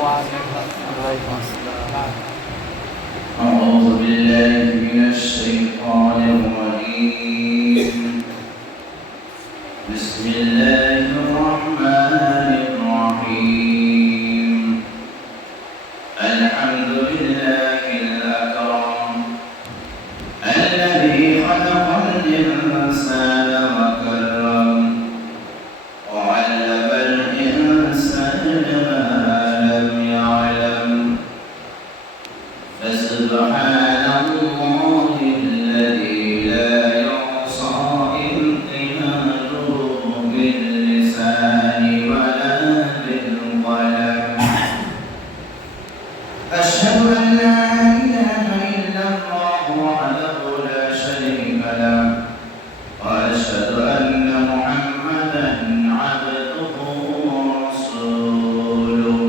وعليكم السلام. أعوذ بالله من الشيطان الرجيم. بسم الله الرحمن الرحيم. الحمد لله الأكرم الذي خلق الإنسان وكرم وعلم الإنسان ما لم يعلم فسبحان الله الذي لا يحصى امتنانه باللسان ولا بالقلم. أشهد أن لا إله إلا الله وحده لا شريك له وأشهد أن محمدا عبده ورسوله.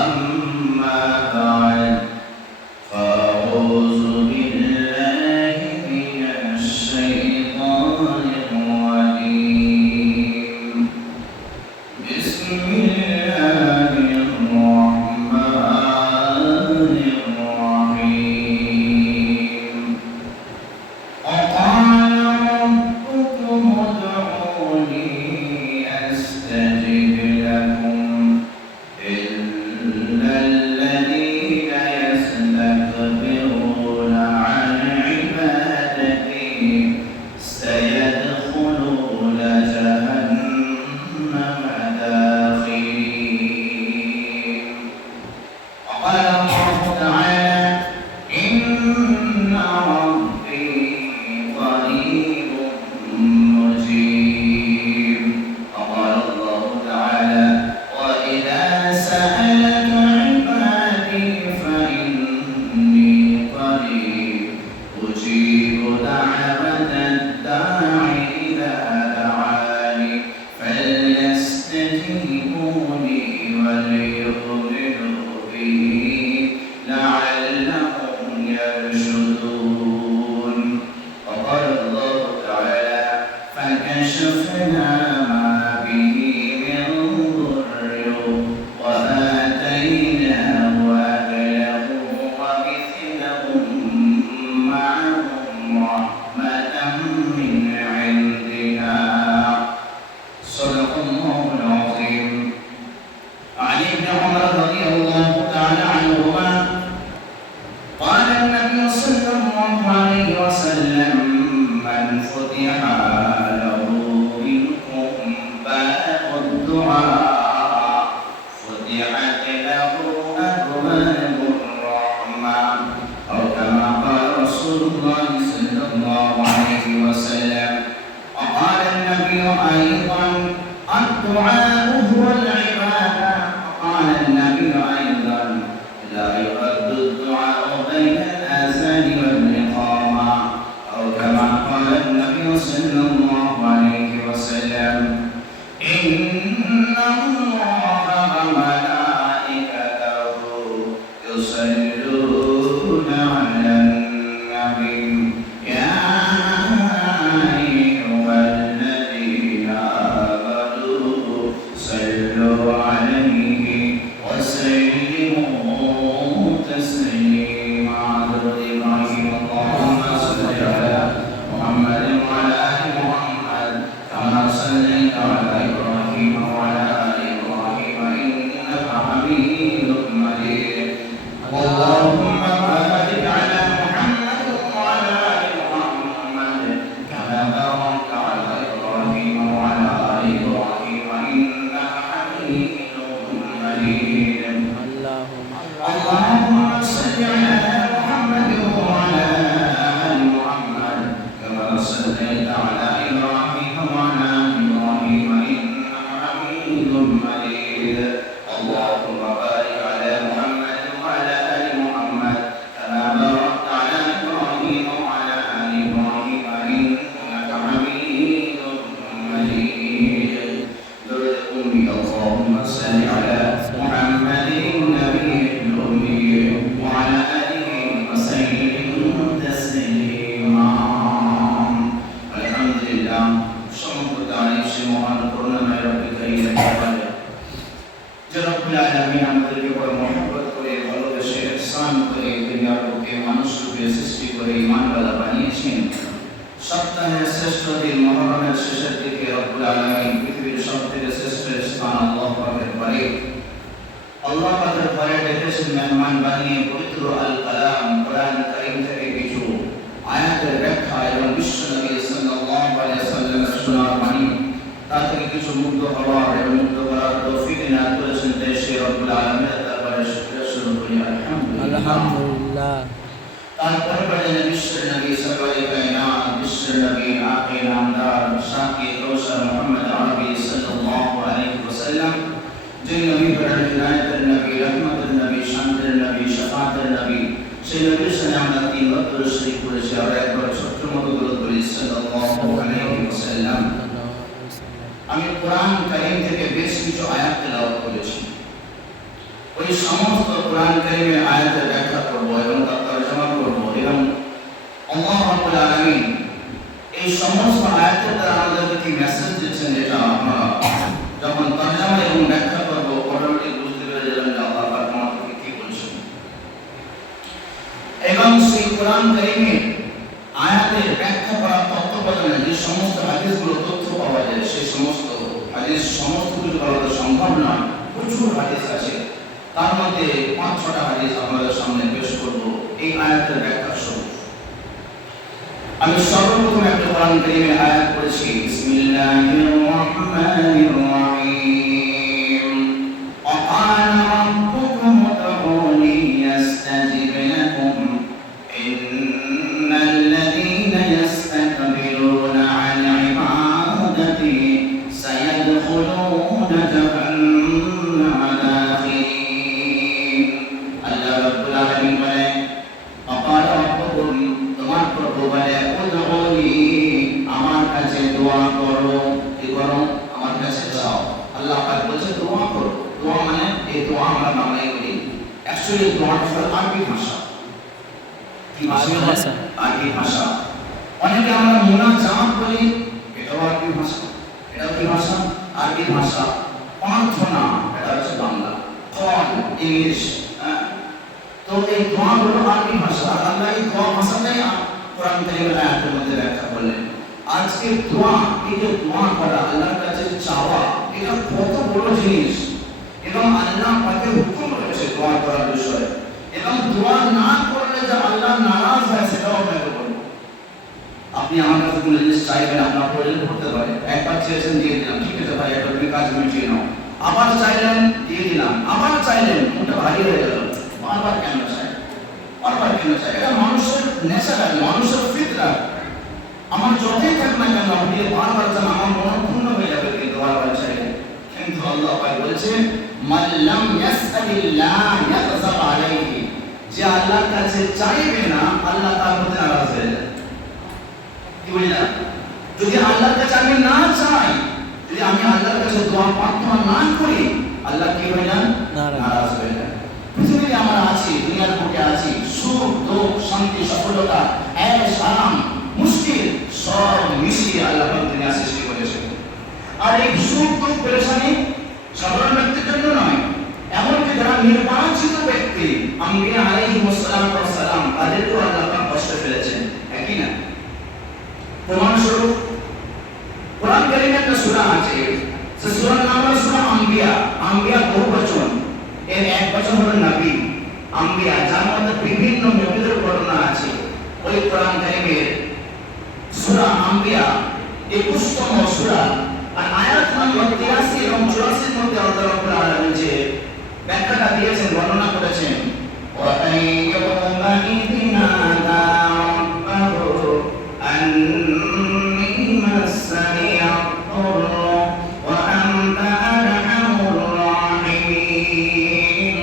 أما بعد فأعوذ بالله من الشيطان الرجيم. بسم الله الرحمن الرحيم. وقال ربكم ادعوني أستجب لكم إن الذين يستكبرون عن عبادتي سيدخلون جهنم داخرين. وقال الله تعالى إن ربي قريب مجيب. وقال الله تعالى وإذا سألك عبادي فإني قريب أجيب دعوة الداع إذا دعاني فليستجيبوا لي وليؤمنوا بي لعلهم يرشدون. وقال الله تعالى فكشفنا ما به من ضر وآتيناه أهله ومثلهم معهم رحمة من عندنا. صدق الله العظيم. عن ابن عمر رضي الله تعالى عنهما قال النبي صلى الله عليه وسلم من فتح له منكم باب الدعاء فتحت له أبواب الرحمة أو كما قال رسول الله صلى الله عليه وسلم. وقال النبي أيضا الدعاء هو العبادة. وقال النبي أيضا لا يرد الدعاء بين الآذان والإقامة أو كما قال النبي صلى الله عليه وسلم. إن الله وملائكته يصلون على النبي يا أيها الذين آمنوا صلوا عليه وسلموا تسليما. إبراهيم اللهم صل على محمد وعلى آل محمد كما صليت على إبراهيم وعلى آل إبراهيم إنك حميد مجيد. اللهم بارك على محمد وعلى آل محمد كما باركت على إبراهيم وعلى آل إبراهيم إنك حميد مجيد. اللهم صل على محمد وعلى آل محمد كما صليت على إبراهيم وعلى آل إبراهيم إنك حميد مجيد. اللهم بارك على محمد وعلى آل محمد كما باركت على إبراهيم وعلى آل إبراهيم إنك حميد مجيد. اللهم صل على محمد النبي الأمي وعلى آل আলামিন আমাদেরকে বড় মহব্বত করে ভালোবেসে ইহসান করে দুনিয়ার বুকে মানুষ রূপে সৃষ্টি করে ঈমানওয়ালা বানিয়েছেন। সপ্তাহের শ্রেষ্ঠ দিন মুহররমের শেষের দিকে রব্বুল আলামিন পৃথিবীর সবথেকে শ্রেষ্ঠ স্থান আল্লাহ পাকের ঘরে আল্লাহ পাকের ঘরে ডেকেছেন মেহমান বানিয়ে পবিত্র আল কালাম কোরআন কারীম থেকে কিছু আয়াতের ব্যাখ্যা এবং বিশ্ব নবী সাল্লাল্লাহু আলাইহি ওয়াসাল্লামের সুন্নাহর বাণী তা থেকে কিছু মুগ্ধ হওয়ার এবং মুগ্ধ করার তৌফিক এনায়েত করেছেন দেশে রব্বুল আলামিনের দরবারে শুকরিয়া শুরু করি আলহামদুলিল্লাহ। তারপরে বলেন বিশ্ব নবী সরওয়ারে কায়নাত বিশ্ব নবী আখির নামদার শাকি কৌশল মুহাম্মদ আরবি সাল্লাল্লাহু আলাইহি ওয়াসাল্লাম যে নবী বলেন হিদায়াতের নবী রহমতের নবী শান্তির নবী শাফাতের নবী সেই নবীর সাথে আমরা তিন বছর শরীক করেছি আর একবার ছোট্ট মতো করে বলি সাল্লাল্লাহু আলাইহি ওয়াসাল্লাম। আমি কোরআন কারীম থেকে বেশ কিছু আয়াত তেলাওয়াত করেছি। ওই সমস্ত কোরআন কারীমের আয়াতের ব্যাখ্যা করব এবং তার তরজমা করব এবং আল্লাহ রাব্বুল আলামিন এই সমস্ত আয়াতের দ্বারা আমাদেরকে কি মেসেজ দিচ্ছেন যেটা আমরা যখন তরজমা এবং ব্যাখ্যা করব অটোমেটিক বুঝতে পেরে যাবেন যে আল্লাহ পাক আমাদেরকে কি বলছেন। এবং সেই কোরআন কারীমের আয়াতের ব্যাখ্যা করা তত্ত্বাবধানে যে সমস্ত হাদিসগুলো তথ্য পাওয়া যায় সেই সমস্ত হাদিস সমস্ত কিছু বলা সম্ভব নয়, প্রচুর হাদিস আছে। তার মধ্যে ৫-৬টা হাদিস আপনাদের সামনে পেশ করব এই আয়াতের ব্যাখ্যা সহ। আমি সর্বপ্রথম একটা কোরআন কারীমের আয়াত পড়েছি বিসমিল্লাহির রহমানির রহিম وقال ربكم ادعوني أستجب لكم إن الذين يستكبرون عن عبادتي سيدخلون جهنم داخرين। الله رب العالمين বলে وقال ربكم তোমার প্রভু বলে উদউনি আমার কাছে দোয়া করো। কি করো? আমার কাছে চাও। আল্লাহ পাক বলছে দোয়া করো। দোয়া মানে এই দোয়া আমরা বাংলায় করি, অ্যাকচুয়ালি দোয়াটা হলো আরবি ভাষা। কি ভাষা? আরবি ভাষা। অনেকে আমরা মুনাজাত বলি, এটাও আরবি ভাষা। এটাও কি ভাষা? আরবি ভাষা। প্রার্থনা এটা হচ্ছে বাংলা। Call English. তো এই দোয়া হলো আরবি ভাষা। আল্লাহ এই দোয়া ভাষাটাই কোরআন কারীমের আয়াতের মধ্যে ব্যাখ্যা করলেন। আজকে দোয়া, এই যে দোয়া করা, আল্লাহর কাছে চাওয়া, এটা কত বড় জিনিস এবং আল্লাহ পাকের হুকুম রয়েছে দোয়া করার বিষয়ে। এবং দোয়া না করলে যে আল্লাহ নারাজ হয় সেটাও আপনাকে বলবো। আপনি আমার কাছে কোনো জিনিস চাইবেন, আপনার প্রয়োজন পড়তে পারে। একবার চেয়েছেন দিয়ে দিলাম, ঠিক আছে ভাই একটা তুমি কাজ মিটিয়ে নাও। আবার চাইলেন দিয়ে দিলাম, আবার চাইলেন মনটা ভারী হয়ে গেল। বারবার কেন চাই? বারবার কেন চাই? এটা মানুষের ন্যাচারাল, মানুষের ফিতরাত। আমার যতই থাক না কেন আপনি বারবার চান, আমার মন পূর্ণ হয়ে যাবে কিন্তু বারবার চাইলে। কিন্তু আল্লাহ পাক বলছে মাল্লাম ইয়াসআলিল্লাহ ইয়াগযাব আলাইহি, যে আল্লাহর কাছে চাইবে না আল্লাহ তার প্রতি নারাজ হয়ে যায়। কি বুঝলেন? যদি আল্লাহর কাছে আমি না চাই, যদি আমি আল্লাহর কাছে দোয়া প্রার্থনা না করি, আল্লাহ কি হয়ে যান? নারাজ হয়ে যান। পৃথিবীতে আমরা আছি, দুনিয়ার বুকে আছি, সুখ দুঃখ শান্তি সফলতা ऐश आराम মুশকিল সব মিশিয়ে আল্লাহ পাক দুনিয়া সৃষ্টি করেছেন। আর এই সুখ দুঃখ পেরেশানি সাধারণ ব্যক্তির জন্য নয়, এমনকি যারা নির্বাচিত ব্যক্তি আম্বিয়া আলাইহিস সালাম তাদেরকেও আল্লাহ পাক কষ্ট ফেলেছেন, একই না? প্রমাণস্বরূপ কোরআন কারীমে একটা সূরা আছে, সেই সূরার নাম হলো সূরা আম্বিয়া। আম্বিয়া বহুবচন, এর এক বচন হলো নবী। আম্বিয়া যার মধ্যে বিভিন্ন নবীদের বর্ণনা আছে। ওই কোরআন কারীমের সূরা আম্বিয়া 21তম সূরা আর আয়াত নম্বর 83 এবং 84 এর মধ্যে আল্লাহ রাব্বুল আলামিন যে ব্যাখ্যাটা দিয়েছেন, বর্ণনা করেছেন ওয়া আইয়ুবা ইযনা দা'বাহু আন্নী মাসানি আদ-দুরর ওয়া আনতা আরহামুর রাহিমিন।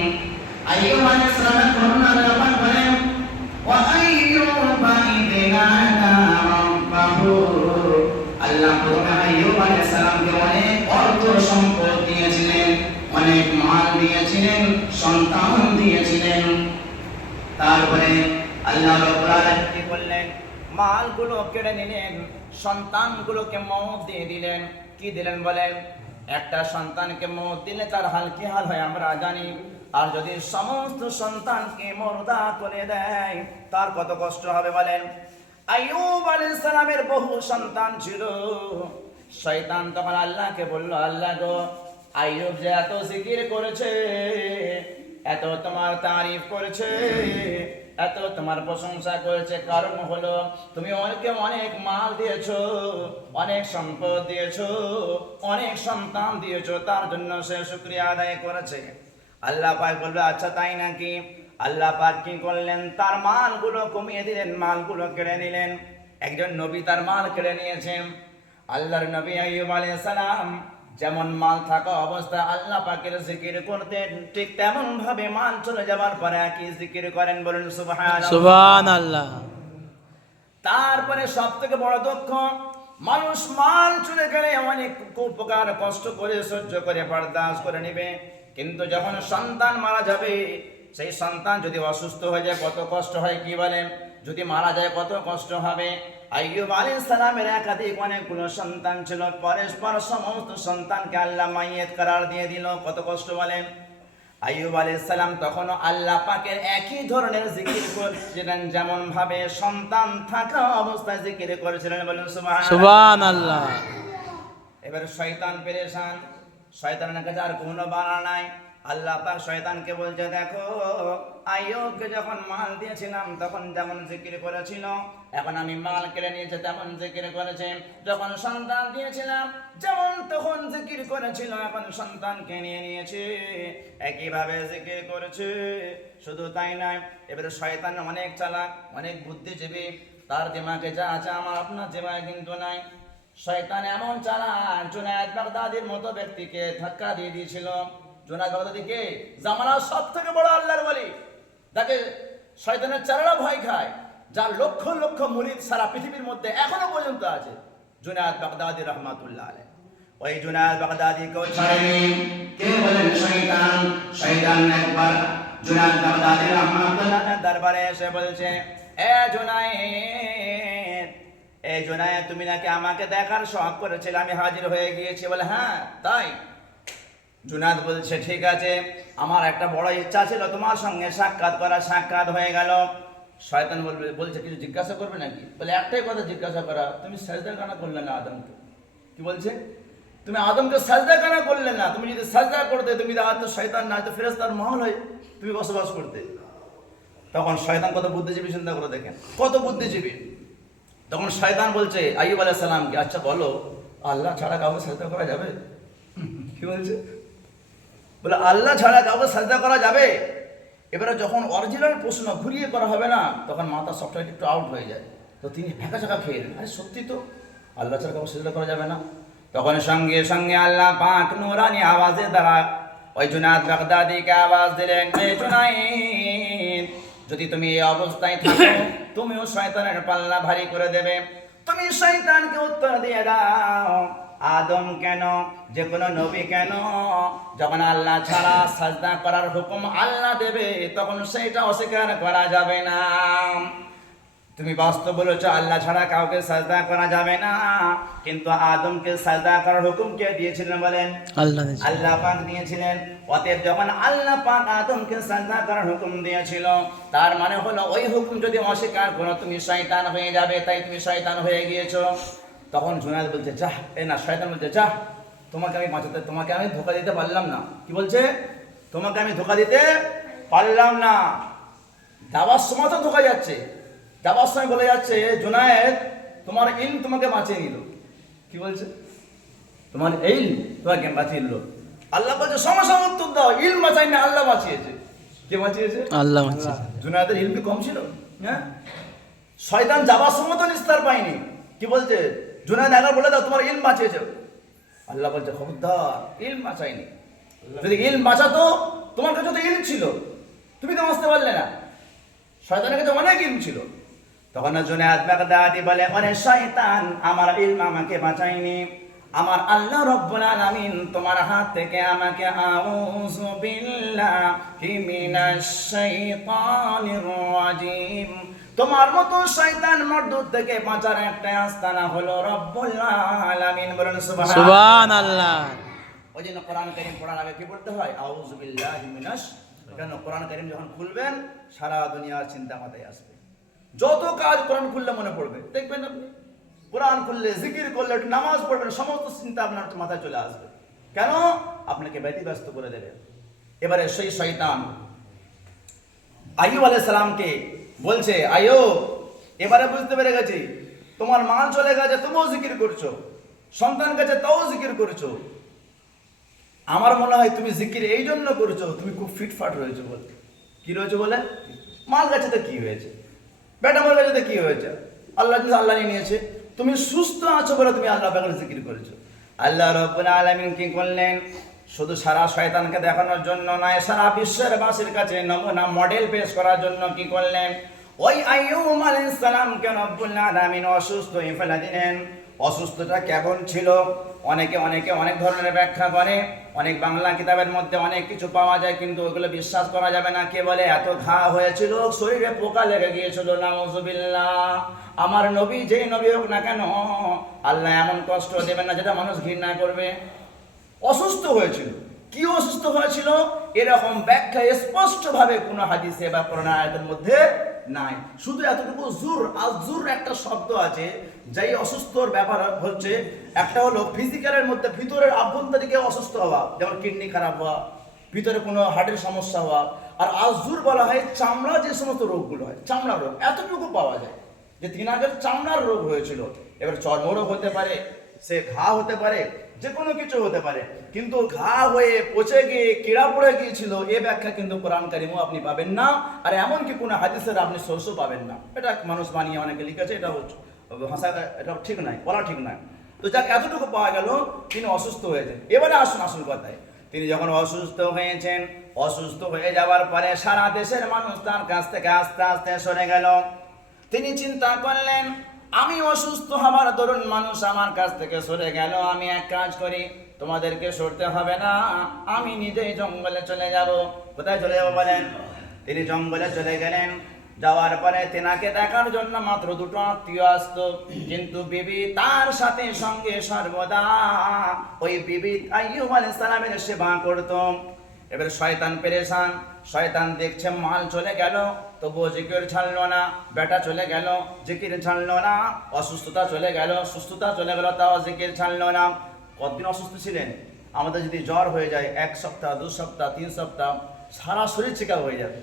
আইয়ুব আলাইহিস সালামের বর্ণনা আল্লাহ পাক বলেন ওয়া আইয়ুবা ইযনা দা'বাহু, আল্লাহ প্রথমে আইয়ুব আলাইহিস সালামকে অনেক অর্থ সম্পদ দিয়েছিলেন, অনেক মাল দিয়েছিলেন, সন্তান দিয়েছিলেন। তারপরে আল্লাহ রাব্বুল আলামিন কি বললেন? মালগুলো কেড়ে নিলেন, সন্তানগুলোকে মওত দিয়ে দিলেন। কি দিলেন বলেন? একটা সন্তানকে মত দিলে তার হাল কি হাল হয় আমরা জানি, আর যদি সমস্ত সন্তানকে মুর্দা করে দেয় তার কত কষ্ট হবে বলেন। আইয়ুব আলাইহিস সালামের বহু সন্তান ছিল। শয়তান তখন আল্লাহকে বলল, আল্লাহ গো, আইয়ুব যে এত জিকির করেছে, এত তোমার তারিফ করেছে, এত তোমার প্রশংসা করেছে, কারণ হলো তুমি অনেকে অনেক মাল দিয়েছো, অনেক সম্পদ দিয়েছো, অনেক সন্তান দিয়েছো, তার জন্য সে শুকরিয়া আদায় করেছে। আল্লাহ পাক বলল, আচ্ছা তাই নাকি? আল্লাহ পাক কি করলেন? তার মালগুলো কমিয়ে দিলেন, মালগুলো কেড়ে নিলেন। একজন নবী তার মাল কেড়ে নিয়েছেন। আল্লাহর নবী আইয়ুব আলাইহিস সালাম যেমন মাল থাকা অবস্থা আল্লাহ পাকের জিকির করতেন, ঠিক তেমন ভাবে মাল চলে যাবার পরে একই জিকির করেন, বলুন সুবহানাল্লাহ। সুবহানাল্লাহ। তারপরে সব থেকে বড় দুঃখ, মানুষ মাল চলে গেলে অনেক উপকার কষ্ট করে সহ্য করে বরদাস্ত করে নেবে, কিন্তু যখন সন্তান মারা যাবে, সেই সন্তান যদি অসুস্থ হয়ে যায় কত কষ্ট হয় কি বলেন? যদি মারা যায় কত কষ্ট হবে। আইয়ুব আলাইহিস সালামের একাধিক অনেকগুলো সন্তান ছিল, পরস্পর সমস্ত সন্তানকে আল্লাহ মাইয়েত করার দিয়ে দিল, কত কষ্ট বলেন। আইয়ুব আলাইহিস সালাম তখন আল্লাহ পাকের একই ধরনের জিকির করেছিলেন, যেমন ভাবে সন্তান থাকা অবস্থায় জিকির করেছিলেন, বলেন সুবহানাল্লাহ। এবার শয়তান পেরেশান, শয়তানের কাছে আর কোনো বানা নাই। আল্লাহ পাক শয়তানকে বলছে, দেখো, আইয়ুবকে যখন মাল দিয়েছিলাম তখন যেমন জিকির করেছিল, এখন আমি মাল কেড়ে নিয়েছে তেমন জিকির করেছে। যখন সন্তান দিয়েছিলাম যেমন তখন জিকির করেছিল, এখন সন্তানকে নিয়ে নিয়েছে, একইভাবে জিকির করেছে। শুধু তাই নয়, এবারে শয়তান অনেক চালাক, অনেক বুদ্ধিজীবী, তার দিমাগে যা আছে আমার আপনার দিমাগে কিন্তু নাই। শয়তান এমন চালাক, জুনায়েদ বাগদাদির মতো ব্যক্তিকে ধাক্কা দিয়ে দিয়েছিল। জুনায়েদ বাগদাদিকে জামানার সব থেকে বড় আল্লাহর ওলি, তাকে শয়তানের চালারা ভয় খায়, যার লক্ষ লক্ষ মুরিদ সারা পৃথিবীর মধ্যে এখনো পর্যন্ত আছে, জুনায়েদ বাগদাদি রাহমাতুল্লাহ আলাইহি। ওই জুনায়েদ বাগদাদিকেও ছাড়েনি। কে বলেন? শয়তান। শয়তান একবার জুনায়েদ বাগদাদি রাহমাতুল্লাহ দরবারে এসে বলছে, এ জুনায়েদ, এই জুনায়েদ, তুমি নাকি আমাকে দেখার শখ করেছিলে, আমি হাজির হয়ে গিয়েছি। বলে, হ্যাঁ তাই। জুনায়েদ বলছে, ঠিক আছে, আমার একটা বড় ইচ্ছা ছিল তোমার সঙ্গে সাক্ষাৎ করা, সাক্ষাৎ হয়ে গেল। শয়তান বলছে, কিছু জিজ্ঞাসা করবে নাকি? বলে, একটাই কথা জিজ্ঞাসা করা, তুমি সাজদা কেন করলে না আদমকে? কি বলছে? তুমি আদমকে সাজদা কেন করলে না? তুমি যদি সাজদা করতে, তুমি তো শয়তান না, তো ফেরেশতার মহল হয়ে তুমি বসবাস করতে। তখন শয়তান কত বুদ্ধিজীবী, চিন্তা করে দেখেন কত বুদ্ধিজীবী। তখন শয়তান বলছে আইয়ুব আলাইহিস সালামকে, আচ্ছা বলো, আল্লাহ ছাড়া কাউকে সাজদা করা যাবে? কি বলছে? বলে, আল্লাহ ছাড়া কাউকে সাজদা করা যাবে? এবারে যখন অরিজিনাল প্রশ্ন ঘুরিয়ে করা হবে না, তখন মাথা সফটওয়্যার একটু আউট হয়ে যায়। তো তিনি ফেঁকা চাকা খেয়ে এলেন, আরে সত্যি তো, আল্লাহ ছাড়া কাউকে সাজদা করা যাবে না। তখন সঙ্গে সঙ্গে আল্লাহ পাক নূরানি আওয়াজে দ্বারা ওই জুনায়েদ বাগদাদিকে আওয়াজ দিলেন, এ জুনায়েদ, যদি তুমি এই অবস্থায় থাকো, তুমিও শয়তানের পাল্লা ভারী করে দেবে। তুমি শয়তানকে উত্তর দিয়ে দাও, আদম কেন, যে কোনো নবী কেন, যখন আল্লাহ ছাড়া সাজদা করার হুকুম আল্লাহ দেবে, তখন সেইটা অস্বীকার করা যাবে না। তুমি বাস্তব বলেছো আল্লাহ ছাড়া কাউকে সাজদা করা যাবে না, কিন্তু আদমকে সাজদা করার হুকুম কে দিয়েছিলেন বলেন? আল্লাহ পাক দিয়েছিলেন। অতএব যখন আল্লাহ পাক আদমকে সাজদা করার হুকুম দিয়েছিল, তার মানে হলো ওই হুকুম যদি অস্বীকার করো তুমি শয়তান হয়ে যাবে, তাই তুমি শয়তান হয়ে গিয়েছো। তখন জুনায়েদ বলছে, যা, এই না, শয়তান বলছে, যা, তোমাকে আমি বাঁচাতে, তোমাকে আমি ধোঁকা দিতে পারলাম না। কি বলছে? তোমাকে আমি ধোঁকা দিতে পারলাম না। যাওয়ার সময় তো ধোঁকা যাচ্ছে, যাওয়ার সময় বলে যাচ্ছে, জুনায়েদ, তোমার ইলম তোমাকে বাঁচিয়ে নিল। কি বলছে? তোমার ইলম তোমাকে বাঁচিয়ে নিল। আল্লাহ বলছে, সমস্যা উত্তর দাও, ইলম বাঁচাই না, আল্লাহ বাঁচিয়েছে। কে বাঁচিয়েছে? আল্লাহ বাঁচিয়েছে। জুনায়েদের ইলম কি কম ছিল? হ্যাঁ, শয়তান যাবার সময় তো নিস্তার পায়নি। কি বলছে? জুনায়েদ একবার বলে দাও, তোমার ইলম বাঁচিয়েছে। আল্লাহ বলছে, খবরদার, ইলম বাঁচায়নি। যদি ইলম বাঁচাতো, তোমার কাছে তো ইলম ছিল, তুমি তো বাঁচতে পারলে না। শয়তানের কাছে অনেক ইলম ছিল। তখন জুনায়েদ বাগদাদি বলে, ওরে শয়তান, আমার ইলম আমাকে বাঁচায়নি, আমার আল্লাহ রব্বুল আলামিন তোমার হাত থেকে আমাকে আউযু বিল্লাহি মিনাশ শাইতানির রাজিম, তোমার মতো শয়তান মর্দুদ থেকে বাঁচার একটা আস্তানা হলো রব্বুল আলামিন। বলেন সুবহানাল্লাহ। ওই জন্য কোরআন কারীম পড়ার আগে কি পড়তে হয়? আউযু বিল্লাহি মিনাশ। কেন? কোরআন কারীম যখন খুলবেন সারা দুনিয়ার চিন্তা মাথায় আসবে। যত কাজ কোরআন খুললে মনে পড়বে, দেখবেন আপনি কোরআন খুললে, জিকির করলে, একটু নামাজ পড়বেন, সমস্ত চিন্তা আপনার মাথায় চলে আসবে। কেন? আপনাকে ব্যতিব্যস্ত করে দেবে। এবারে সেই শয়তান আইয়ুব আলাইহিস সালামকে বলছে, আইয়ুব এবারে বুঝতে পেরে গেছি তোমার মাল চলে গেছে, তুমিও জিকির করছো, সন্তান গেছে তাও জিকির করছো। আমার মনে হয় তুমি জিকির এই জন্য করছো, তুমি খুব ফিটফাট রয়েছো বলে। কি রয়েছে বলে? মাল গেছে তো কি হয়েছে, বেটা মরে গেছে তো কি হয়েছে, আল্লাহ আল্লাহ নিয়েছে, তুমি সুস্থ আছো বলে তুমি আল্লাহ পাকের জিকির করেছো। আল্লাহ রাব্বুল আলামিন কি করলেন? শুধু সারা শয়তানকে দেখানোর জন্য নয়, সারা বিশ্বের বাসীর কাছে নমুনা মডেল পেশ করার জন্য কি করলেন? ওই আইয়ুব আলাইহিস সালামকে রব্বুল আলামিন অসুস্থ হয়ে ফেলে দিলেন। অসুস্থতা কেমন ছিল? অনেকে অনেক ধরনের ব্যাখ্যা করে, অনেক বাংলা কিতাবের মধ্যে অনেক কিছু পাওয়া যায়, কিন্তু ওগুলো বিশ্বাস করা যাবে না। কে বলে এত ঘা হয়েছিল, শরীরে পোকা লেগে গিয়েছিল, নাউজুবিল্লাহ। আমার নবী যেই নবী হোক না কেন, আল্লাহ এমন কষ্ট দেবেন না যেটা মানুষ ঘৃণা করবে। অসুস্থ হয়েছিল, কি অসুস্থ হয়েছিল এরকম ব্যাখ্যা স্পষ্টভাবে কোনো হাদিসে বা কোরআন আয়াতের মধ্যে নাই। শুধু এতটুকু জুর একটা শব্দ আছে, যাই অসুস্থর ব্যাপার হচ্ছে, একটা হলো ফিজিক্যালের মধ্যে ভিতরের আভ্যন্তরিকে অসুস্থ হওয়া, যেমন কিডনি খারাপ হওয়া, ভিতরে কোনো হার্টের সমস্যা হওয়া। আর আজুর বলা হয় চামড়া, যে সমস্ত রোগগুলো হয়, চামড়ার রোগ এতটুকু পাওয়া যায় যে তিনাদের চামড়ার রোগ হয়েছিল। এবার চর্মরোগ হতে পারে, সে ঘা হতে পারে, যে কোনো কিছু হতে পারে, কিন্তু ঘা হয়ে পচে গিয়ে কিড়া পড়ে গিয়েছিল এ ব্যাখ্যা কিন্তু কোরআন কারিমও আপনি পাবেন না, আর এমনকি কোনো হাদিসের আপনি সোর্সও পাবেন না। এটা মানুষ বানিয়ে অনেকে লিখেছে, এটা ভাষা, এটা ঠিক নয়, বলা ঠিক নয়। তো যাক এতটুকু পাওয়া গেল তিনি অসুস্থ হয়েছেন। এবারে আসুন আসল কথায়, তিনি যখন অসুস্থ হয়েছেন, অসুস্থ হয়ে যাওয়ার পরে সারা দেশের মানুষ তার কাছ থেকে আস্তে আস্তে সরে গেল। তিনি চিন্তা করলেন, আমি অসুস্থ হবার দরুন মানুষ আমার কাছ থেকে সরে গেল, আমি এক কাজ করি, তোমাদেরকে সরতে হবে না, আমি নিজেই জঙ্গলে চলে যাব। কোথায় চলে যাব বলেন? তিনি জঙ্গলে চলে গেলেন। যাওয়ার পরে তেনাকে দেখার জন্য মাত্র দুটো আত্মীয় আসতো, কিন্তু বিবি তার সাথে সঙ্গে সর্বদা ওই বিবি আইয়ুব আলাইহিস সালামের সেবা করত। এবার শয়তান পেরেশান, শয়তান দেখছে মাল চলে গেল তবুও জিকির ছাড়লো না, বেটা চলে গেল জিকির ছাড়লো না, অসুস্থতা চলে গেল, সুস্থতা চলে গেল, তাও জিকির ছাড়লো না। কতদিন অসুস্থ ছিলেন? আমাদের যদি জ্বর হয়ে যায় 1 সপ্তাহ, 2 সপ্তাহ, 3 সপ্তাহ, সারা শরীর চেক আপ হয়ে যাবে,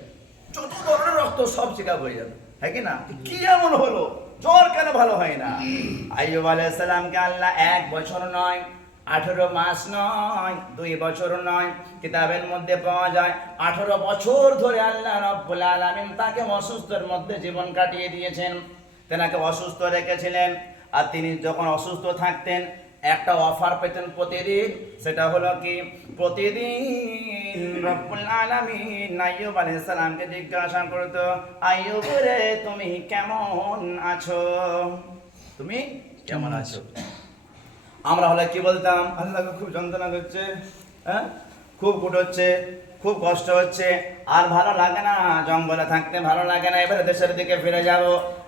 যত ধরনের রক্ত সব চেক আপ হয়ে যাবে, হ্যাঁ কি না? কি এমন হলো, জ্বর কেন ভালো হয় না? আইয়ুব আলাইহিস সালামকে আল্লাহ 1 বছর নয়, 18 মাস নয়, 2 বছর নয়, কিতাবের মধ্যে পাওয়া যায় 18 বছর ধরে আল্লাহ রাব্বুল আলামিন তাকে অসুস্থের মধ্যে জীবন কাটিয়ে দিয়েছেন, তেনাকে অসুস্থ রেখেছিলেন। আর তিনি যখন অসুস্থ থাকতেন একটা অফার পেতেন প্রতিদিন, সেটা হলো কি, প্রতিদিন রব্বুল আলামিন আইয়ুব আলাইহিস সালামকে জিজ্ঞাসা করতো, আইয়ুব রে তুমি কেমন আছো, তুমি কেমন আছো? আমরা হলে কি বলতাম? আল্লাহকে খুব যন্ত্রণা করছে, হ্যাঁ, খুব কুটোচ্ছে, খুব কষ্ট হচ্ছে, আর ভালো লাগে না, জঙ্গলে থাকতে ভালো লাগে না, এবারে দেশের দিকে ফিরে যাব।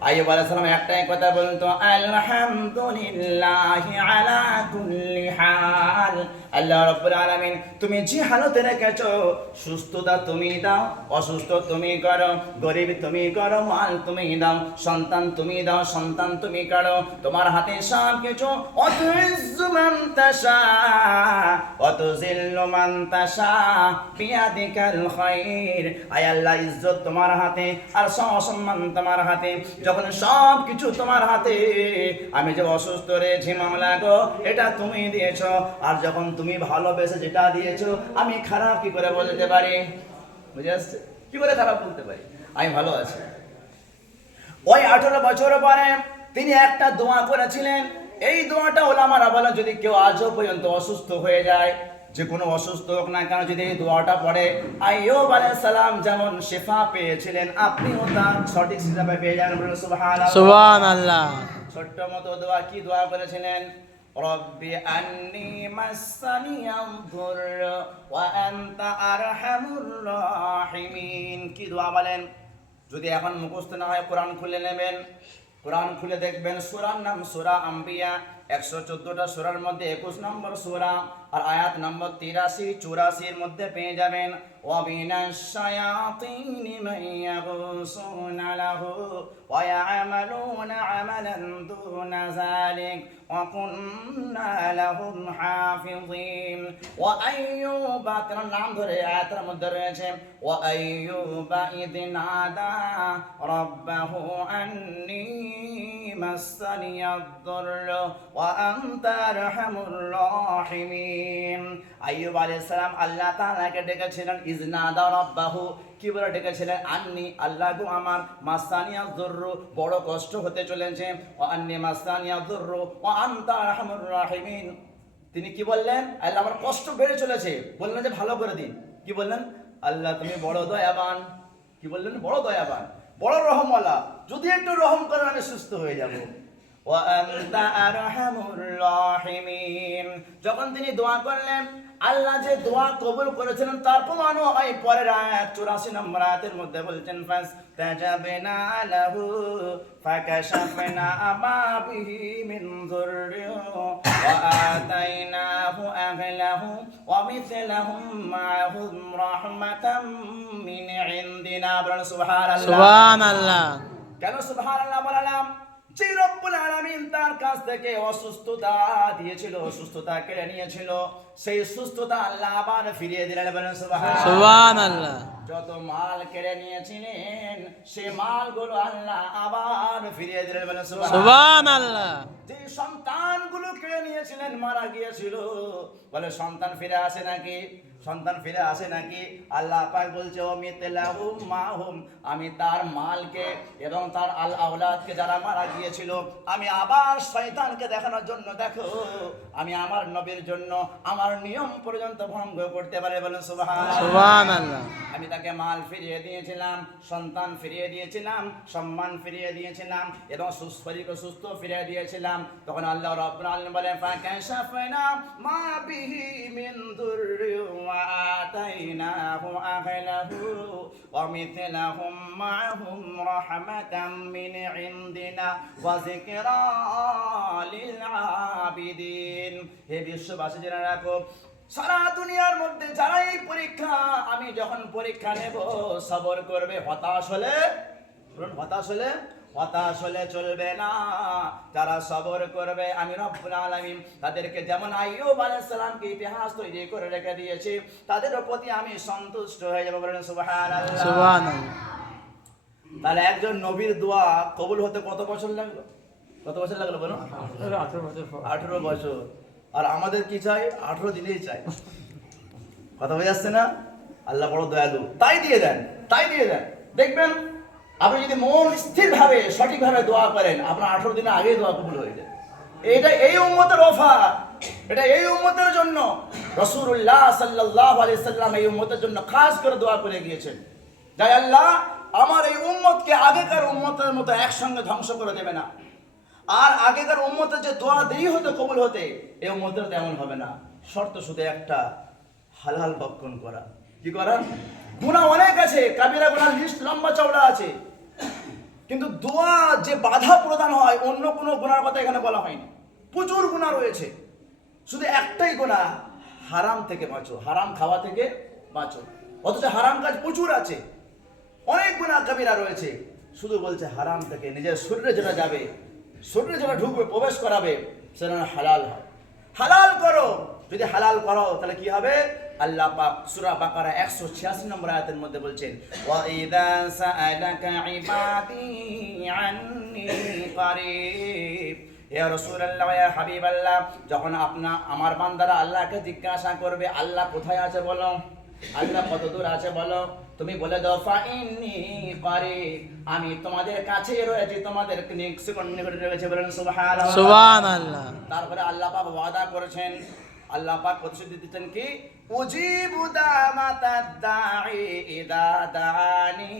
আইয়ুব আলাইহিস সালাম একটাই কথা বলতো, আলহামদুলিল্লাহি আলা কুল্লি হাল। আল্লাহ রাব্বুল আলামিন তুমি যে হালতে রেখেছো, সুস্থতা তুমি দাও, অসুস্থ তুমি করো, গরিব তুমি করো, মাল তুমি দাও, সন্তান তুমি দাও, সন্তান তুমি করো, তোমার হাতে সব কিছু। অতুইজ্জু মান তাশা অতুযিল্লু মান তাশা বিয়াদিকাল খায়র। আয় আল্লাহ, ইজ্জত তোমার হাতে আর সম্মান তোমার হাতে। যখন সব কিছু তোমার হাতে, আমি যে অসুস্থ রয়েছি মামলা গো, এটা তুমি দিয়েছো, আর যখন তুমি ভালোবেসে যেটা দিয়েছো, আমি খারাপ কি করে বলতে পারি? বুঝে আসছে? কি করে খারাপ বলতে পারি? আমি ভালো আছি। ওই 18 বছর পরে তিনি একটা দোয়া করেছিলেন। এই দোয়াটা ওলামারা বলেন, যদি কেউ আজও পর্যন্ত অসুস্থ হয়ে যায়, যে কোনো অসুস্থ হোক না কেন, যদি এই দোয়াটা পড়ে, আইয়ুব আলাইহিস সালাম যেমন শিফা পেয়েছিলেন, আপনিও তার সঠিক শিফা পেয়ে যাবেন। বলুন সুবহানাল্লাহ। সুবহানাল্লাহ। ছোট্ট মতো দোয়া, কি দোয়া করেছিলেন? রব্বি আন্নি মাসসানিয়াল দুরর ওয়া আনতা আরহামুর রাহিমিন। কি দোয়া বলেন? যদি এখন মুখস্থ না হয় কোরআন খুলে নেবেন, কোরআন খুলে দেখবেন, সূরার নাম সূরা আম্বিয়া, 114টা সূরার মধ্যে 21 নম্বর সূরা আর আয়াত নম্বর 83 84 এর মধ্যে পেয়ে যাবেন ওয়া মিনাশ শায়াতিনি মান ইয়াগুসুনা লাহু ওয়া ইয়ামালুনা আমালান দুনা যালিক ওয়া কুননা লাহুম হাফিযিন ওয়া আইয়ুবা তার নাম ধরে আয়াতের মধ্যে রয়েছে ওয়া আইয়ুবা ইযিন আদা রাব্বাহু আন্নী মাসানিয়াদ দুররু ওয়া আনতা আরহামুর রাহিমিন। আইয়ুব আলাইহিস সালাম আল্লাহ তাআলাকে ডেকেছিলেন ইজনাদা রাব্বাহু, কি বলে ডেকেছিলেন? আন্নি, আল্লাহ গো আমার, মাসানিয়াদ দুররু, বড় কষ্ট হতে চলেছে, ওয়া আন্নি মাসানিয়াদ দুররু ওয়া আনতা আরহামুর রাহিমিন। তিনি কি বললেন? আল্লাহ আমার কষ্ট বেড়ে চলেছে, বললেন যে ভালো করে দিন। কি বললেন? আল্লাহ তুমি বড় দয়াবান। কি বললেন? বড় দয়াবান, বড় রহমওয়ালা, যদি একটু রহম করেন আমি সুস্থ হয়ে যাব। ওয়া আনতা আরহামুর রাহিমিন। যখন তিনি দোয়া করলেন, আল্লাহ যে দোয়া কবুল করেছিলেন তার প্রমাণও হয় পরের আয়াত 84 নম্বর আয়াতের মধ্যে বলছেন ফাস্তাজাবনা লাহু ফাকাশাফনা মা বিহি মিন যুররি ওয়া আতাইনাহু আহলাহু ওয়া মিথলাহুম মা'হুম রাহমাতাম মিন ইনদিনা। সুবহানাল্লাহ, সুবহানাল্লাহ। কেন সুবহানাল্লাহ বললাম? যে রব্বুল আলামিন তার কাছ থেকে অসুস্থতা দিয়েছিল, সুস্থতা কেড়ে নিয়েছিল, সেই সুস্থতা আল্লাহ আবার ফিরিয়ে দিলেন। বলেন সুবহানাল্লাহ। সুবহানাল্লাহ। যত মাল কেড়ে নিয়েছিলেন সেই মালগুলো আল্লাহ আবার ফিরিয়ে দিলেন। বলেন সুবহানাল্লাহ। যে সন্তানগুলো কেড়ে নিয়েছিলেন, মারা গিয়েছিল, বলে সন্তান ফিরে আসে নাকি? সন্তান ফিরে আসে নাকি? আল্লাহ পাক বলছে ও মিতলাহুম মাহুম, আমি তার মালকে এবং তার আল আওলাদকে যারা মারা গিয়েছিল আমি আবার শয়তানকে দেখানোর জন্য, দেখো আমি আমার নবীর জন্য আমার নিয়ম পর্যন্ত ভঙ্গ করতে পারে। বলেন সুবহানাল্লাহ। সুবহানাল্লাহ। আমি তাকে মাল ফিরিয়ে দিয়েছিলাম, সন্তান ফিরিয়ে দিয়েছিলাম, সম্মান ফিরিয়ে দিয়েছিলাম এবং শরীরকে সুস্থ ফিরিয়ে দিয়েছিলাম। তখন আল্লাহ রাব্বুল আলামিন বলেন ফাকাশাফনা মা বিহি মিন দুররি ওয়া আতাইনাহু আহলাহু ওয়া মিথলাহুম মা'হুম রাহমাতাম মিন ইনদিনা ওয়া যিকরা লিল আবিদিন। হে বিশ্ববাসী জেনে রাখো, সারা দুনিয়ার মধ্যে যারাই পরীক্ষা, আমি যখন পরীক্ষা নেব সবর করবে, হতাশ হলে, বলুন হতাশ হলে চলবে না। যারা সবর করবে আমি রব্বুল আলামিন তাদেরকে যেমন আইয়ুব আলাইহিস সালামকে ইতিহাস তৈরি করে রেখে দিয়েছি, তাদের প্রতি আমি সন্তুষ্ট হয়ে যাব। বলেন সুবহানাল্লাহ। সুবহানাল্লাহ। তাহলে একজন নবীর দোয়া কবুল হতে কত বছর লাগলো? কত বছর লাগলো বলুন? 18 বছর। আর আমাদের কি চাই? 18 দিনেই চাই। কথা বোঝা যাচ্ছে না? আল্লাহ বড় দয়ালু, তাই দিয়ে দেন। দেখবেন আপনি যদি মন স্থির ভাবে সঠিক ভাবে দোয়া করেন, আপনার 18 দিনের আগেই দোয়া কবুল হয়ে যায়। এটা এই উম্মতের অফার, এটা এই উম্মতের জন্য। রাসূলুল্লাহ সাল্লাল্লাহু আলাইহি সাল্লাম এই উম্মতের জন্য খাস করে দোয়া করে গিয়েছেন, যাই আল্লাহ আমার এই উম্মতকে আগেকার উম্মতের মতো একসঙ্গে ধ্বংস করে দেবে না। আর আগেকার উম্মতের যে দোয়া দেরি হতে কবুল হতে, এই উম্মতের তেমন হবে না। শর্ত শুধু একটা, হালাল ভক্ষণ করা। কি করা? গুনাহ অনেক আছে, কাবিরা গুনাহ লিস্ট লম্বা চওড়া আছে, কিন্তু দোয়া যে বাধা প্রদান হয় অন্য কোনো গুনার কথা এখানে বলা হয়নি। প্রচুর গুনাহ রয়েছে, শুধু একটাই গুনাহ, হারাম থেকে বাঁচো, হারাম খাওয়া থেকে বাঁচো। অথচ হারাম কাজ প্রচুর আছে, অনেক গুনাহ কাবিরা রয়েছে, শুধু বলছে হারাম থেকে নিজের শরীরে যেটা যাবে, শরীরে যেটা ঢুকবে, প্রবেশ করাবে, সেটা হালাল হয়। হালাল করো, যদি হালাল করো তাহলে কি হবে? আল্লাহ পাক সূরা বাকারা 186 নম্বর আয়াতের মধ্যে বলছেন ওয়া ইযা সাআলাকা ইবাদি আন্নী কারীব। হে রাসূলুল্লাহ, ইয়া হাবিবাল্লাহ, যখন আমার বান্দারা আল্লাহকে জিজ্ঞাসা করবে আল্লাহ কোথায় আছে বলো, আল্লাহ কত দূর আছে বলো, তুমি বলে দাও ফাইন্নী কারীব, আমি তোমাদের কাছে রয়েছি, তোমাদের নিকটে রয়েছে। বলেন সুবহানাল্লাহ। সুবহানাল্লাহ। তারপরে আল্লাহ পাক ওয়াদা করেছেন, আল্লাহ পাক প্রতিশ্রুতি দিচ্ছেন কি? উজিবু দামাতাদ দাঈ ইযা দাআনি।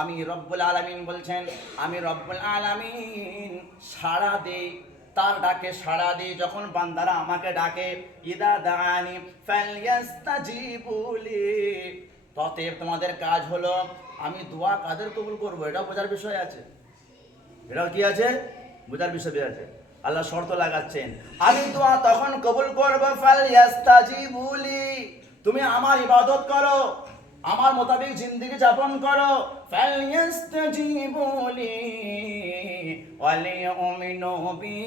আমি রব্বুল আলামিন বলছেন, আমি রব্বুল আলামিন সাড়া দেই, তার ডাকে সাড়া দিই যখন বান্দারা আমাকে ডাকে। ইযা দাআনি ফালইস্তাজিবু লি। ততএব তোমাদের কাজ হলো, আমি দোয়া কাদের কবুল করব এটা বোঝার বিষয় আছে। এটাও কি আছে? বোঝার বিষয় আছে। আল্লাহ শর্ত লাগাচ্ছেন, আমি দোয়া তখন কবুল করবো ফালইয়াস্তাজিবুলি, তুমি আমার ইবাদত করো, আমার মোতাবেক জিন্দেগি যাপন করো, ফালইয়াস্তাজিবুলি ওয়ালিউমিনু বি,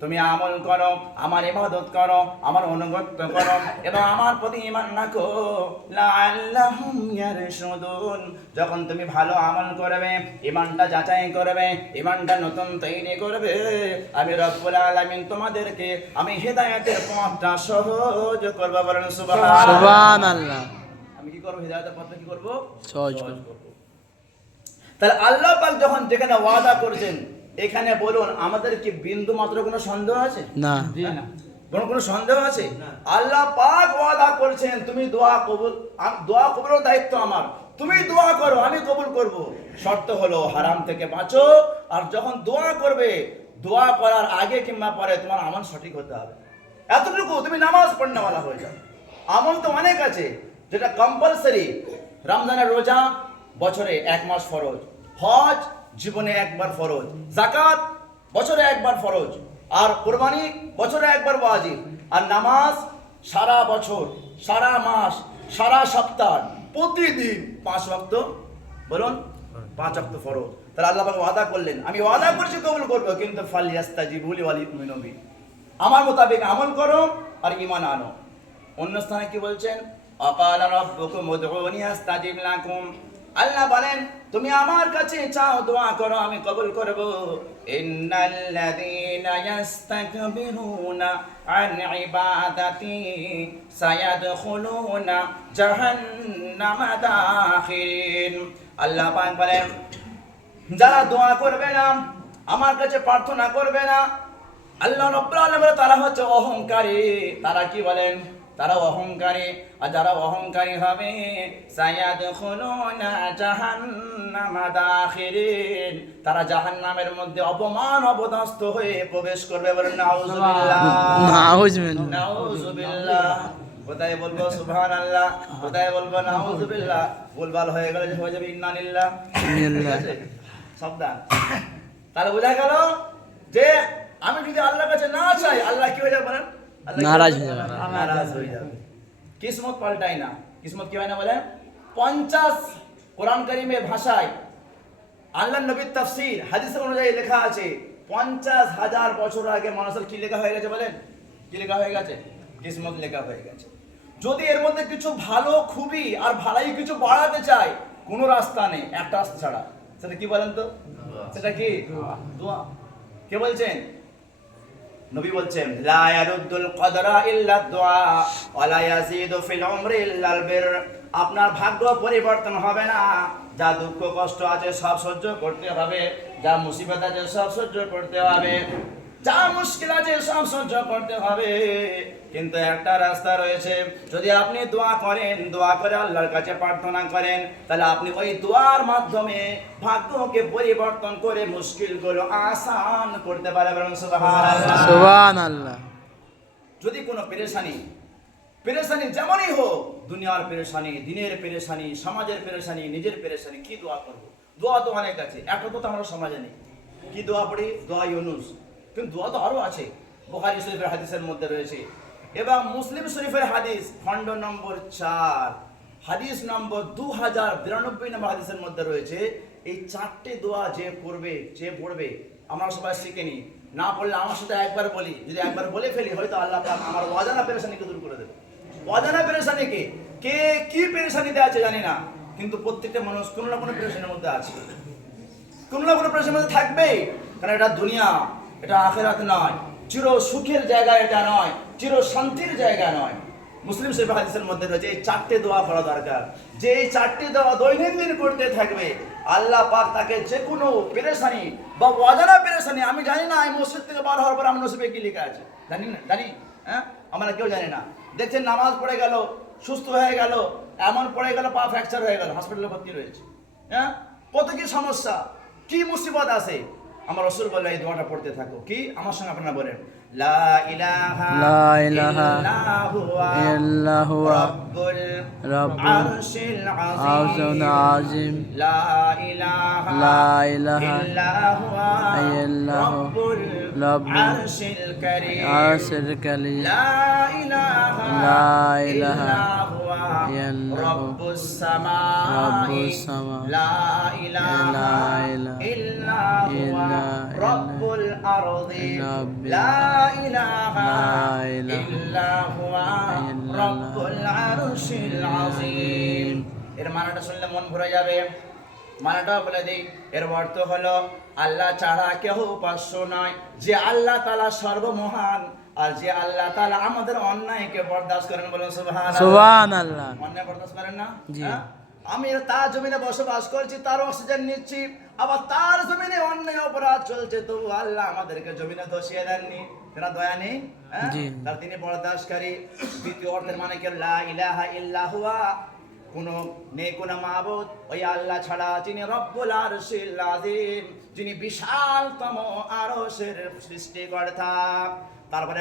তুমি আমল করো, আমার ইবাদত করো, আমার অনুগত্য করো এবং আমার প্রতি ঈমান রাখো, লাআল্লাহুম ইয়ারশুদুন, যখন তুমি ভালো আমল করবে, ঈমানটা যাচাই করবে, ঈমানটা নতুন তৈরি করবে, আমি রব্বুল আলামিন তোমাদেরকে আমি হিদায়াতের পথটা সহজ করব। বলেন সুবহানাল্লাহ। সুবহানাল্লাহ। আমি কি করব? হিদায়াতের পথটা কি করব? সহজ করব। তাহলে আল্লাহ পাক যখন যেখানে ওয়াদা করেছেন, এখানে বলুন আমাদের কি বিন্দু মাত্র কোনো সন্দেহ আছে? না। কোনো সন্দেহ আছে? আল্লাহ পাক ওয়াদা করেছেন তুমি দোয়া কবুল, দোয়া কবুলের দায়িত্ব আমার, তুমি দোয়া করো আমি কবুল করব। শর্ত হলো হারাম থেকে বাঁচো, আর যখন দোয়া করবে, দোয়া করার আগে কিংবা পরে তোমার আমল সঠিক হতে হবে। এতটুকু, তুমি নামাজ পড়নেওয়ালা হয়ে যাও। আমল তো অনেক আছে, যেটা কম্পালসারি, রমজানের রোজা বছরে 1 মাস ফরজ, হজ জীবনে একবার ফরজ, যাকাত বছরে একবার ফরজ, আর কুরবানি বছরে একবার ওয়াজিব, আর নামাজ সারা বছর, সারা মাস, সারা সপ্তাহ, প্রতিদিন 5 ওয়াক্ত, বলুন 5 ওয়াক্ত ফরজ। তাহলে আল্লাহ পাক ওয়াদা করলেন, আমি ওয়াদা করছি কবুল করব, কিন্তু ফালইয়াস্তাজিবুলি ওয়ালিউমিনু বি, আমার মোতাবেক আমল করো আর ঈমান আনো। অন্য স্থানে কি বলছেন? আকালা রাব্বুকুম উদউনি আস্তাজিব লাকুম, আল্লাহ বলেন তুমি আমার কাছে চাও, দোয়া করো, আমি কবুল করব। ইন্নাল্লাযীনা ইস্তাকবিরুনা আন ইবাদাতি সায়াদখুলুনা জাহান্নামা দাখিরিন, আল্লাহ পাক বলেন যারা দোয়া করবে না, আমার কাছে প্রার্থনা করবে না, আল্লাহ রাব্বুল আলামিন তারা হচ্ছে অহংকারী। তারা কি বলেন? তারা অহংকারী, আর যারা অহংকারী হবে সায়াদখুলুনা জাহান্নামা দাখিরিন, তারা জাহান্নামের মধ্যে অপমান অপদস্থ হয়ে প্রবেশ করবে। বলেন নাউযুবিল্লাহ। নাউযুবিল্লাহ। নাউযুবিল্লাহ। কোথায় বলবো সুবহানাল্লাহ, কোথায় বলবো নাউযুবিল্লাহ, ভুলভাল হয়ে গেলে হয়ে যাবে ইন্না লিল্লাহ। ঠিক আছে? সাবধান। তাহলে বোঝা গেল যে আমি যদি আল্লাহর কাছে না চাই, আল্লাহ কি হয়ে যাবে বলেন? নারাজ হয়ে যাবে। নারাজ হয়ে যাবে। কিসমত পাল্টায় না। কিসমত কি হয় না বলেন? 50 কোরআন কারীমের ভাষায় আল্লাহর নবীর তাফসীর হাদিস অনুযায়ী লেখা আছে 50,000 বছর আগে মানুষের কি লেখা হয়ে গেছে বলেন? কি লেখা হয়ে গেছে? কিসমত লেখা হয়ে গেছে। যদি এর মধ্যে কিছু ভালো খুবই আর ভালাই কিছু বাড়াতে চাই, কোনো রাস্তা নেই, একটা রাস্তা ছাড়া। সেটা কি বলেন তো? সেটা কি? দোয়া। কে বলছেন? নবী বলছেন লা ইয়ারুদ্দুল কদরা ইল্লা দুআ ওয়া লা ইয়াজিদু ফিল উমরি ইল্লাল বির, আপনার ভাগ্য পরিবর্তন হবে না, যা দুঃখ কষ্ট আছে সব সহ্য করতে হবে, যা মুসিবত আছে সব সহ্য করতে হবে, যা মুশকিল আছে সব সহ্য করতে হবে, কিন্তু একটা রাস্তা রয়েছে। যদি আপনি দোয়া করেন, দোয়া করে আল্লাহর কাছে প্রার্থনা করেন, তাহলে আপনি ওই দোয়ার মাধ্যমে ভাগ্যকে পরিবর্তন করে মুশকিলগুলো আসান করতে পারবেন। সুবহানাল্লাহ। সুবহানাল্লাহ। যদি কোনো পেরেশানি যেমনই হোক, দুনিয়ার পেরেশানি, দিনের পেরেশানি, সমাজের পেরেশানি, নিজের পেরেশানি, কি দোয়া করব? দোয়া তো অনেক আছে, একটা তো আমরা সমাজে নেই। কি দোয়া পড়ি? দোয়া ইউনুস। কিন্তু দোয়া তো আরো আছে, বুখারী শরীফের হাদিসের মধ্যে রয়েছে, এবং মুসলিম শরীফের হাদিস খণ্ড নম্বর 4 হাদিস নম্বর 2092 নম্বর হাদিসের মধ্যে রয়েছে। এই 4টে দোয়া যে করবে, যে পড়বে, আমরা সবাই শিখে নিই, না পড়লে আমার সাথে একবার বলি, যদি একবার বলে ফেলি হয়তো আল্লাহ পাক আমার অজানা পেরেশানিকে দূর করে দেবে। অজানা পেরেশানিকে, কে কি পেরেশানিতে আছে জানি না, কিন্তু প্রত্যেকটা মানুষ কোনো না কোনো পেরেশানির মধ্যে আছে, কোনো না কোনো পেরেশানির মধ্যে থাকবেই। কারণ এটা দুনিয়া, এটা আখিরাত নয়, চির সুখের জায়গা এটা নয়, চির শান্তির জায়গা নয়। মুসলিম শরীফ হাদিসের মধ্যে রয়েছে এই 4টে দোয়া করা দরকার। যে এই 4টে দোয়া দৈনন্দিন করতে থাকবে, আল্লাহ পাক তাকে যে কোনো পেরেশানি বা অজানা পেরেশানি, আমি জানি না এই মসজিদ থেকে বার হওয়ার পর আমার নসিবে কি লেখা আছে, জানি হ্যাঁ, আমরা কেউ জানি না। দেখছেন নামাজ পড়ে গেল, সুস্থ হয়ে গেল, এমন পড়ে গেল পা ফ্র্যাকচার হয়ে গেল, হসপিটালে ভর্তি রয়েছে। হ্যাঁ, কত কি সমস্যা, কি মুসিবত আছে। আমার রাসূল বলে এই দোয়াটা পড়তে থাকো। কি? আমার সঙ্গে আপনারা বলেন لا إله لا إله إلا هو إلا هو رب رب العرش العرش العظيم العظيم لا إله لا إله إلا هو إلا هو رب رب العرش الكريم العرش الكريم لا إله لا إله إلا هو إلا هو رب السماء رب السماء لا إله لا إله إلا هو إلا رب الأرض رب لا إله لا إله إلا هو إلا رب العرش العظيم এর মানেটা শুনলে মন ভরে যাবে মানেটাও বলে দিই এর অর্থ হলো আল্লাহ ছাড়া কেউ উপাস্য নয় যে আল্লাহ তাআলা সর্বমহান আর যে আল্লাহ তাআলা আমাদের অন্যায়কে বরদাস্ত করেন বলুন সুবহানাল্লাহ সুবহানাল্লাহ অন্যায় বরদাস্ত করেন না জি। হ্যাঁ? আমি তার জমিনে বসবাস করছি তার অক্সিজেন নিচ্ছি আবার তার জমিনে অন্যায় অপরাধ চলছে তো আল্লাহ আমাদেরকে জমিনে ধসিয়ে দেননি কেন দয়া নেই হ্যাঁ? জি। তার তিনি বরদাস্তকারী দ্বিতীয় অর্থের মানে কি লা ইলাহা ইল্লা হুয়া কোনো নেই কোনো মাবুদ ওই আল্লাহ ছাড়া যিনি রব্বুল আরশিল আযীম যিনি বিশালতম আরশের সৃষ্টিকর্তা তারপরে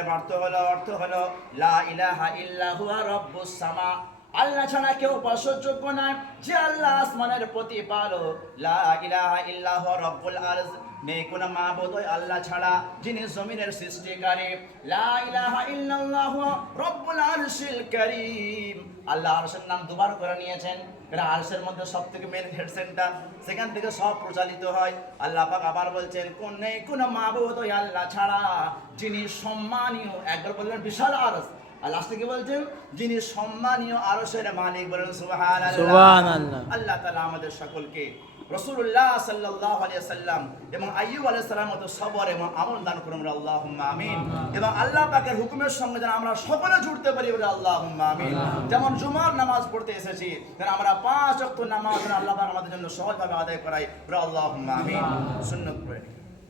অর্থ হলো লা ইলাহা ইল্লা হুয়া রব্বুস সামা আল্লাহ ছাড়া কেউ উপাস্যযোগ্য নয় যে আল্লাহ আসমানের প্রতিপালক লা ইলাহা ইল্লা হুয়া রব্বুল আরশ নেই কোনো মাবুদ ওই আল্লাহ ছাড়া যিনি জমিনের সৃষ্টিকারী লা ইলাহা ইল্লাল্লাহু রব্বুল আরশিল কারীম আল্লাহ আরশের নাম দুবার করে নিয়েছেন এরা আরশের মধ্যে সবথেকে মেন হেড সেন্টার সেখান থেকে সব প্রচালিত হয় আল্লাহ পাক আবার বলছেন কোন নেই কোনো মাবুদ ওই আল্লাহ ছাড়া যিনি সম্মানীয় একবার বললেন বিশাল আরশ আর লাস্টে কি বলছেন যিনি সম্মানীয় আরশের মালিক বলেন সুবহানাল্লাহ সুবহানাল্লাহ। আল্লাহ তাআলা আমাদের সকলকে রাসূলুল্লাহ সাল্লাল্লাহু আলাইহি সাল্লাম এবং আইয়ুব আলাইহিস সালাম মতো সবর এবং আমল দান করুন বলে আল্লাহুম্মা আমিন এবং আল্লাহ পাকের হুকুমের সঙ্গে যেন আমরা সকলে জুড়তে পারি বলে আল্লাহুম্মা আমিন যেমন জুমার নামাজ পড়তে এসেছি যেন আমরা 5 ওয়াক্ত নামাজ যেন আল্লাহ পাক আমাদের জন্য সহজভাবে আদায় করাই বলে আল্লাহুম্মা আমিন সুন্নাত পড়ে